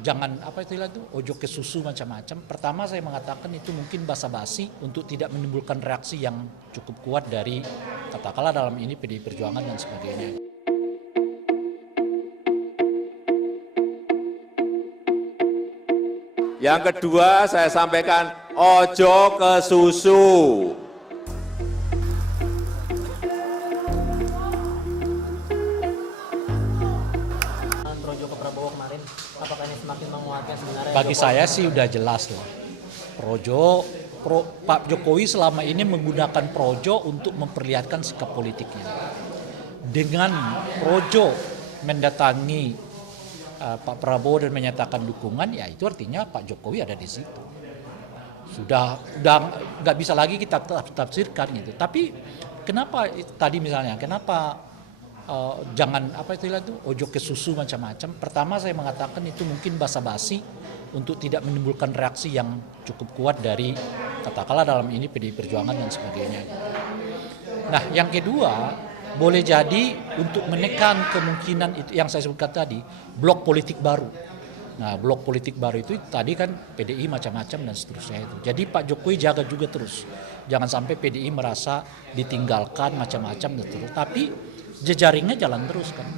jangan apa itu ojo ke susu macam-macam. Pertama saya mengatakan itu mungkin basa-basi untuk tidak menimbulkan reaksi yang cukup kuat dari katakanlah dalam ini PDI Perjuangan dan sebagainya. Yang kedua saya sampaikan ojo ke susu. Projo ke Prabowo kemarin, apakah ini semakin menguatkan sebenarnya? Bagi saya sih udah jelas lah. Pak Jokowi selama ini menggunakan projo untuk memperlihatkan sikap politiknya. Dengan projo mendatangi Pak Prabowo dan menyatakan dukungan, ya itu artinya Pak Jokowi ada di situ. Sudah nggak bisa lagi kita tafsirkan gitu. Tapi kenapa tadi misalnya, kenapa jangan apa itu ojo ke susu macam-macam. Pertama saya mengatakan itu mungkin basa-basi untuk tidak menimbulkan reaksi yang cukup kuat dari katakanlah dalam ini PDI Perjuangan dan sebagainya. Nah yang kedua, boleh jadi untuk menekan kemungkinan itu yang saya sebutkan tadi, blok politik baru. Nah blok politik baru itu tadi kan PDI macam-macam dan seterusnya itu. Jadi Pak Jokowi jaga juga terus, jangan sampai PDI merasa ditinggalkan macam-macam dan terus. Tapi jejaringnya jalan terus kan.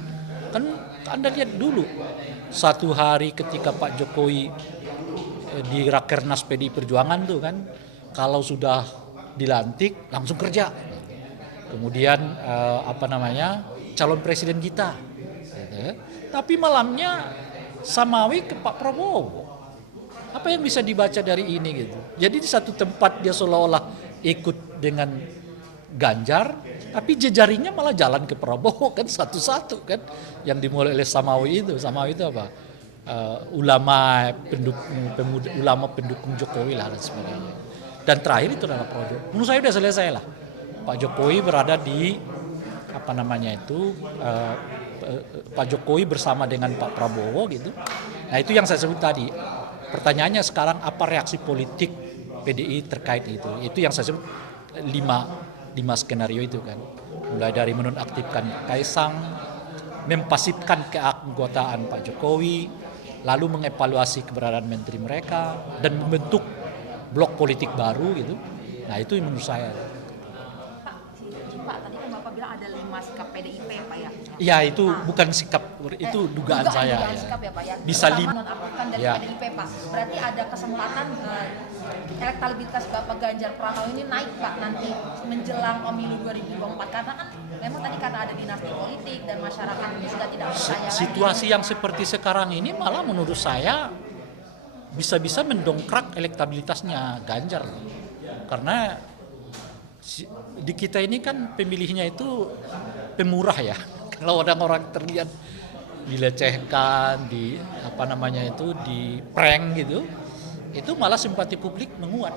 Kan Anda lihat dulu satu hari ketika Pak Jokowi di Rakernas PDI Perjuangan tuh kan, kalau sudah dilantik langsung kerja. Kemudian calon presiden kita. Gitu. Tapi malamnya samawi ke Pak Prabowo. Apa yang bisa dibaca dari ini gitu? Jadi di satu tempat dia seolah-olah ikut dengan Ganjar, tapi jejaringnya malah jalan ke Prabowo kan satu-satu kan, yang dimulai oleh Samawi itu apa? Ulama pendukung Jokowi lah dan sebagainya. Dan terakhir itu adalah projo. Menurut saya udah selesai lah. Pak Jokowi berada di Pak Jokowi bersama dengan Pak Prabowo gitu. Nah itu yang saya sebut tadi. Pertanyaannya sekarang apa reaksi politik PDI terkait itu? Itu yang saya sebut lima skenario itu kan. Mulai dari menonaktifkan Kaisang, mempasifkan keanggotaan Pak Jokowi, lalu mengevaluasi keberadaan menteri mereka dan membentuk blok politik baru gitu. Nah itu menurut saya. Pak, tadi kan Bapak bilang ada 5 sikap PDIP Pak ya? Ya itu bukan sikap, itu dugaan saya. Dugaan sikap ya Pak ya? Bisa nonaktifkan dari PDIP Pak. Berarti ada kesempatan elektabilitas Bapak Ganjar Pranowo ini naik Pak nanti menjelang pemilu 2024. Karena kan memang tadi karena ada dinasti politik dan masyarakat ini sudah tidak percaya Situasi lagi. yang seperti sekarang ini malah menurut saya bisa-bisa mendongkrak elektabilitasnya Ganjar. Karena di kita ini kan pemilihnya itu pemurah ya. Kalau orang-orang terlihat dilecehkan, di prank gitu, itu malah simpati publik menguat.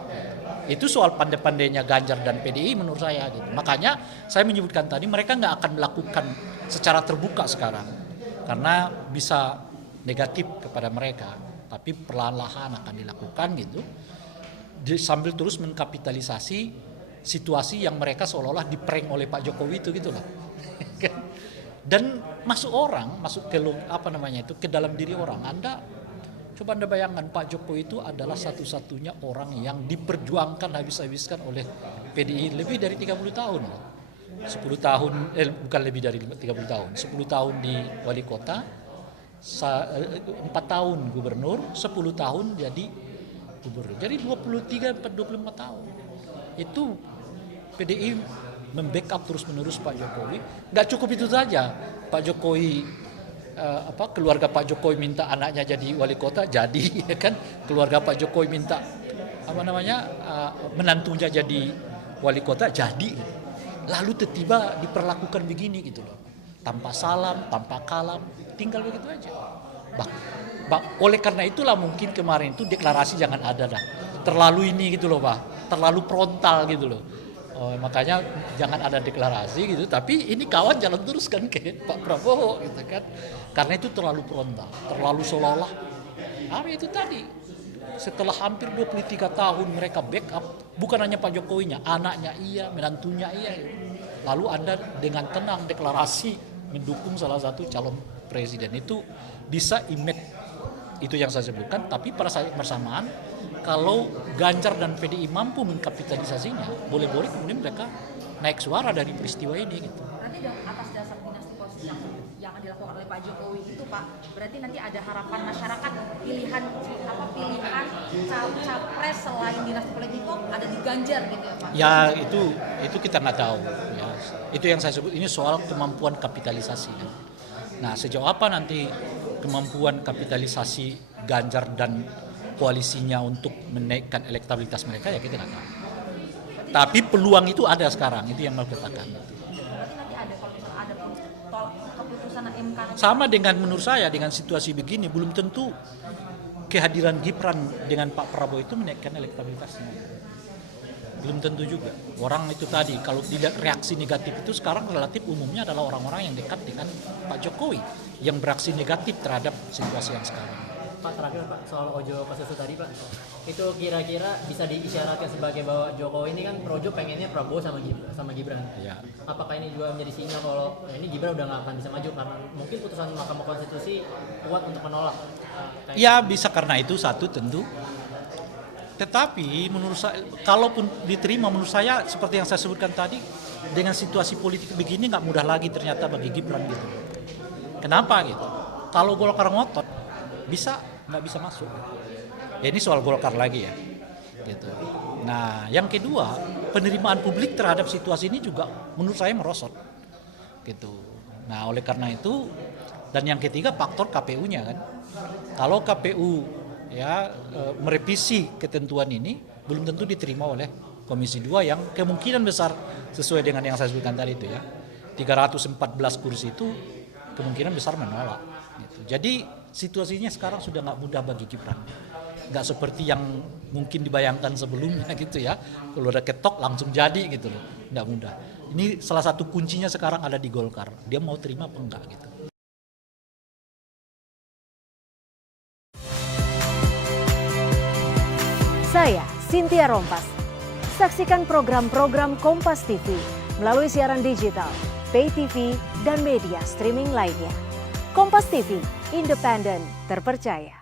Itu soal pandai-pandainya Ganjar dan PDI menurut saya gitu. Makanya saya menyebutkan tadi mereka nggak akan melakukan secara terbuka sekarang karena bisa negatif kepada mereka, tapi perlahan-lahan akan dilakukan gitu, sambil terus mengkapitalisasi situasi yang mereka seolah-olah diprank oleh Pak Jokowi itu gitu lah. Dan masuk ke dalam diri orang. Coba Anda bayangkan Pak Jokowi itu adalah satu-satunya orang yang diperjuangkan habis-habiskan oleh PDI lebih dari 30 tahun. 10 tahun, bukan lebih dari 30 tahun, 10 tahun di wali kota, 4 tahun gubernur, 10 tahun jadi gubernur. Jadi 23-24 tahun. Itu PDI membackup terus-menerus Pak Jokowi. Nggak cukup itu saja. Pak Jokowi, keluarga Pak Jokowi minta anaknya jadi wali kota, jadi ya kan. Keluarga Pak Jokowi minta menantunya jadi wali kota, jadi. Lalu tiba-tiba diperlakukan begini gitu loh. Tanpa salam, tanpa kalam, tinggal begitu aja. Oleh karena itulah mungkin kemarin itu deklarasi jangan ada dah. Terlalu ini gitu loh Pak, terlalu frontal gitu loh. Makanya jangan ada deklarasi gitu, tapi ini kawan jalan terus kan ke Pak Prabowo gitu kan. Karena itu terlalu frontal, terlalu seolah-olah. Itu tadi, setelah hampir 23 tahun mereka backup, bukan hanya Pak Jokowinya, anaknya iya, menantunya iya. Lalu Anda dengan tenang deklarasi mendukung salah satu calon presiden, itu bisa image Itu yang saya sebutkan, tapi pada saat bersamaan kalau Ganjar dan PDI mampu mengkapitalisasinya, boleh-boleh kemudian mereka naik suara dari peristiwa ini gitu. Nanti atas dasar dinasti politik yang dilakukan oleh Pak Jokowi itu Pak, berarti nanti ada harapan masyarakat pilihan capres selain dinasti politik itu ada di Ganjar gitu ya Pak? Ya itu kita nggak tahu ya. Itu yang saya sebut ini soal kemampuan kapitalisasi kan. Nah sejauh apa nanti kemampuan kapitalisasi Ganjar dan koalisinya untuk menaikkan elektabilitas mereka ya kita nggak tahu. Tapi peluang itu ada sekarang, itu yang mau katakan. Berarti nanti ada kalau misalnya ada keputusan MK nanti. Sama dengan menurut saya dengan situasi begini belum tentu kehadiran Gibran dengan Pak Prabowo itu menaikkan elektabilitasnya. Belum tentu juga. Orang itu tadi kalau dilihat reaksi negatif itu sekarang relatif umumnya adalah orang-orang yang dekat dengan Pak Jokowi yang bereaksi negatif terhadap situasi yang sekarang. Pak terakhir Pak soal Ojo ke Susu tadi Pak, itu kira-kira bisa diisyaratkan sebagai bahwa Jokowi ini kan projo pengennya Prabowo sama Gibran. Ya. Apakah ini juga menjadi sinyal kalau ini Gibran udah nggak akan bisa maju karena mungkin putusan Mahkamah Konstitusi kuat untuk menolak? Ya bisa karena itu satu tentu. Tetapi menurut saya, kalaupun diterima menurut saya seperti yang saya sebutkan tadi, dengan situasi politik begini nggak mudah lagi ternyata bagi Gibran gitu. Kenapa gitu? Kalau Golkar ngotot, nggak bisa masuk. Ya ini soal Golkar lagi ya. Gitu. Nah yang kedua, penerimaan publik terhadap situasi ini juga menurut saya merosot. Gitu. Nah oleh karena itu, dan yang ketiga faktor KPU-nya kan. Kalau KPU ya merevisi ketentuan ini belum tentu diterima oleh Komisi 2 yang kemungkinan besar sesuai dengan yang saya sebutkan tadi itu ya 314 kursi itu kemungkinan besar menolak gitu. Jadi situasinya sekarang sudah nggak mudah bagi Gibran, nggak seperti yang mungkin dibayangkan sebelumnya gitu ya, kalau udah ketok langsung jadi gitu loh, nggak mudah. Ini salah satu kuncinya sekarang ada di Golkar, dia mau terima apa enggak gitu. Saya Cynthia Rompas. Saksikan program-program Kompas TV melalui siaran digital, pay TV, dan media streaming lainnya. Kompas TV, independen, terpercaya.